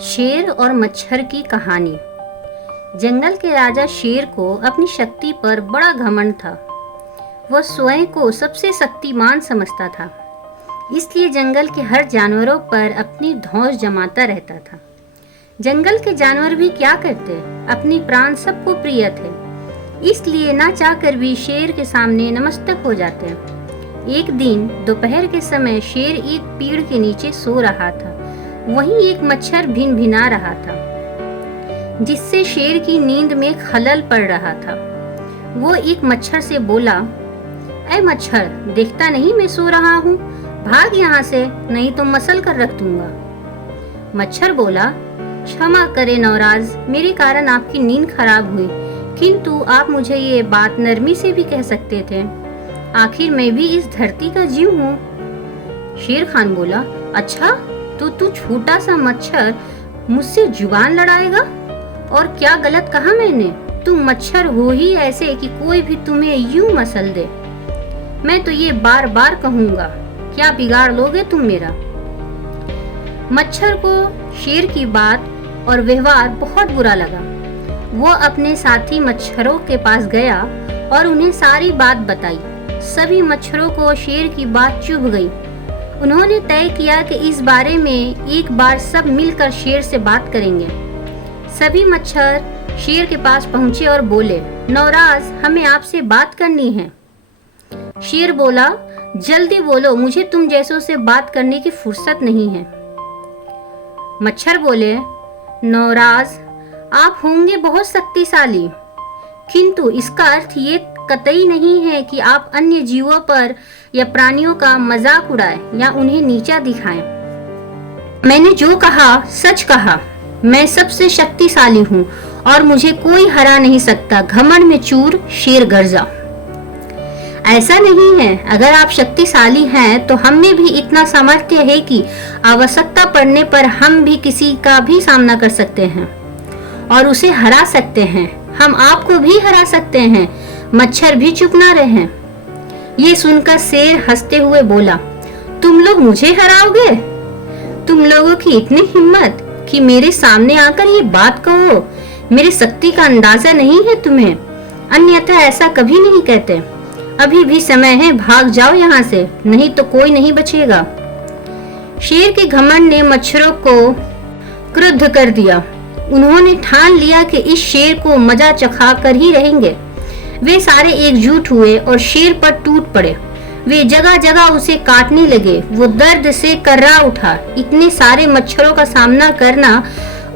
शेर और मच्छर की कहानी। जंगल के राजा शेर को अपनी शक्ति पर बड़ा घमंड था। वह स्वयं को सबसे शक्तिमान समझता था, इसलिए जंगल के हर जानवरों पर अपनी धौंस जमाता रहता था। जंगल के जानवर भी क्या करते, अपनी प्राण सबको प्रिय थे, इसलिए ना चाहकर भी शेर के सामने नतमस्तक हो जाते। एक दिन दोपहर के समय शेर एक पेड़ के नीचे सो रहा था। वहीं एक मच्छर भिनभिना रहा था, जिससे शेर की नींद में खलल पड़ रहा था। वो एक मच्छर से बोला, ऐ मच्छर, देखता नहीं मैं सो रहा हूँ, भाग यहाँ से, नहीं तो मसल कर रख दूंगा। मच्छर बोला, क्षमा करे नौराज, मेरे कारण आपकी नींद खराब हुई, किंतु आप मुझे ये बात नरमी से भी कह सकते थे, आखिर मैं भी इस धरती का जीव हूँ। शेर खान बोला, अच्छा तो तू छोटा सा मच्छर मुझसे जुबान लड़ाएगा? और क्या गलत कहा मैंने? तुम मच्छर हो ही ऐसे कि कोई भी तुम्हें यूं मसल दे। मैं तो ये बार बार कहूंगा, क्या बिगाड़ लोगे तुम मेरा? मच्छर को शेर की बात और व्यवहार बहुत बुरा लगा। वो अपने साथी मच्छरों के पास गया और उन्हें सारी बात बताई। सभी मच्छरों को शेर की बात चुभ गई। उन्होंने तय किया कि इस बारे में एक बार सब मिलकर शेर से बात करेंगे। सभी मच्छर शेर के पास पहुंचे और बोले, नौराज, हमें आपसे बात करनी है। शेर बोला, जल्दी बोलो, मुझे तुम जैसों से बात करने की फुर्सत नहीं है। मच्छर बोले, नौराज, आप होंगे बहुत शक्तिशाली, किंतु इसका अर्थ ये कतई नहीं है कि आप अन्य जीवों पर या प्राणियों का मजाक उड़ाएं या उन्हें नीचा दिखाएं। मैंने जो कहा सच कहा। मैं सबसे शक्तिशाली हूँ और मुझे कोई हरा नहीं सकता। घमंड में चूर, शेर गर्जा। ऐसा नहीं है, अगर आप शक्तिशाली हैं तो हम में भी इतना सामर्थ्य है कि आवश्यकता पड़ने पर हम भी किसी का भी सामना कर सकते हैं और उसे हरा सकते हैं। हम आपको भी हरा सकते हैं। मच्छर भी चुप ना रहे। ये सुनकर शेर हंसते हुए बोला, तुम लोग मुझे हराओगे? तुम लोगों की इतनी हिम्मत कि मेरे सामने आकर ये बात कहो? मेरी शक्ति का अंदाजा नहीं है तुम्हें? अन्यथा ऐसा कभी नहीं कहते। अभी भी समय है, भाग जाओ यहाँ से, नहीं तो कोई नहीं बचेगा। शेर के घमंड ने मच्छरों को क्रुद्ध कर दिया। उन्होंने ठान लिया कि इस शेर को मजा चखा कर ही रहेंगे। वे सारे एकजुट हुए और शेर पर टूट पड़े। वे जगह जगह उसे काटने लगे। वो दर्द से कर्रा उठा। इतने सारे मच्छरों का सामना करना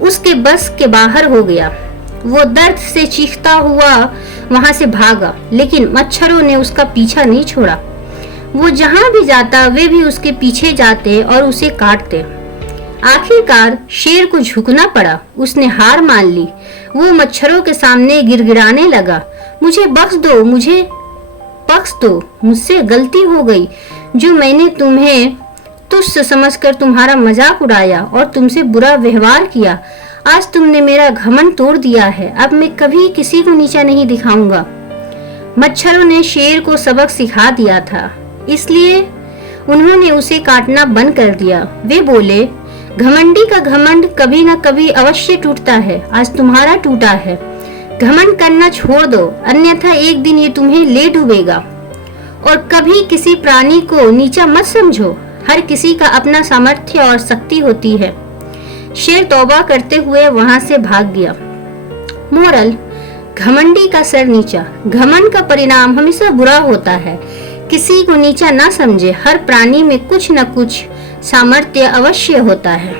उसके बस के बाहर हो गया। वो दर्द से चीखता हुआ वहां से भागा, लेकिन मच्छरों ने उसका पीछा नहीं छोड़ा। वो जहां भी जाता वे भी उसके पीछे जाते और उसे काटते। आखिरकार शेर को झुकना पड़ा। उसने हार मान ली। वो मच्छरों के सामने गिड़गिड़ाने लगा, मुझे बख्श दो, मुझे बख्श दो, मुझसे गलती हो गई। जो मैंने तुम्हें तुच्छ समझकर तुम्हारा मजाक उड़ाया और तुमसे बुरा व्यवहार किया, आज तुमने मेरा घमंड तोड़ दिया है। अब मैं कभी किसी को नीचा नहीं दिखाऊंगा। मच्छरों ने शेर को सबक सिखा दिया था, इसलिए उन्होंने उसे काटना बंद कर दिया। वे बोले, घमंडी का घमंड कभी न कभी अवश्य टूटता है। आज तुम्हारा टूटा है। घमंड करना छोड़ दो, अन्यथा एक दिन ये तुम्हें ले डूबेगा। और कभी किसी प्राणी को नीचा मत समझो। हर किसी का अपना सामर्थ्य और शक्ति होती है। शेर तौबा करते हुए वहां से भाग गया। मोरल, घमंडी का सर नीचा। घमंड का परिणाम हमेशा बुरा होता है। किसी को नीचा ना समझे। हर प्राणी में कुछ न कुछ सामर्थ्य अवश्य होता है।